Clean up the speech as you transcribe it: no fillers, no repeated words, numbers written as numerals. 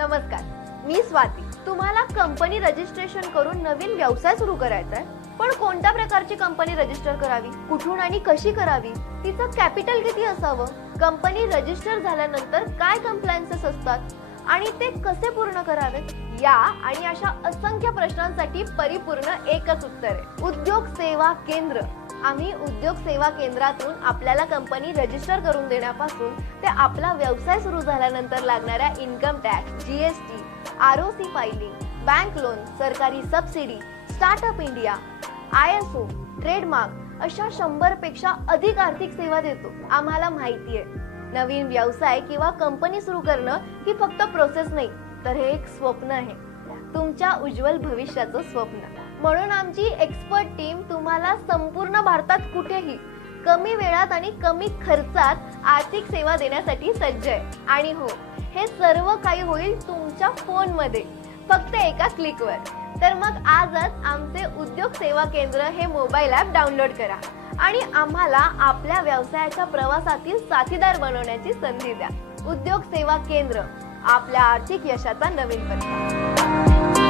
नमस्कार, मी स्वाती. तुम्हाला company registration करून नवीन व्यवसाय सुरू करायचा आहे, पण कोणत्या प्रकारची कंपनी रजिस्टर करावी, कुठून आणि कशी करावी, तिचं कॅपिटल किती असावं, कंपनी रजिस्टर झाल्यानंतर काय कंप्लायन्सेस असतात आणि ते कसे पूर्ण करावेत, या आणि अशा असंख्य प्रश्नांसाठी परिपूर्ण एकच उत्तर आहे, उद्योग सेवा केंद्र. आम्ही उद्योग सेवा केंद्रातून आपल्याला कंपनी रजिस्टर करून देण्यापासून ते आपला व्यवसाय सुरू झाल्यानंतर लागणाऱ्या income tax, GST, ROC filing, bank loan, सरकारी subsidy, startup India, ISO, trademark अशा 100 पेक्षा अधिक आर्थिक सेवा देतो. आम्हाला माहिती आहे, नवीन व्यवसाय किंवा कंपनी सुरू करणं ही फक्त प्रोसेस नाही, तर हे एक स्वप्न आहे, तुमच्या उज्ज्वल भविष्याचं स्वप्न. म्हणून आमची एक्सपर्ट टीम तुम्हाला संपूर्ण भारतात कुठेही कमी वेळात आणि कमी खर्चात आर्थिक सेवा देण्यासाठी सज्ज आहे. आणि हो, हे सर्व काही होईल तुमच्या फोनमध्ये, फक्त एका क्लिकवर. तर मग आजच आमचे उद्योग सेवा केंद्र हे मोबाईल ॲप डाउनलोड करा आणि आम्हाला आपल्या व्यवसायाच्या प्रवासातील साथीदार बनवण्याची संधी द्या. उद्योग सेवा केंद्र, आपल्या आर्थिक यशाचा नवीन पत्ता.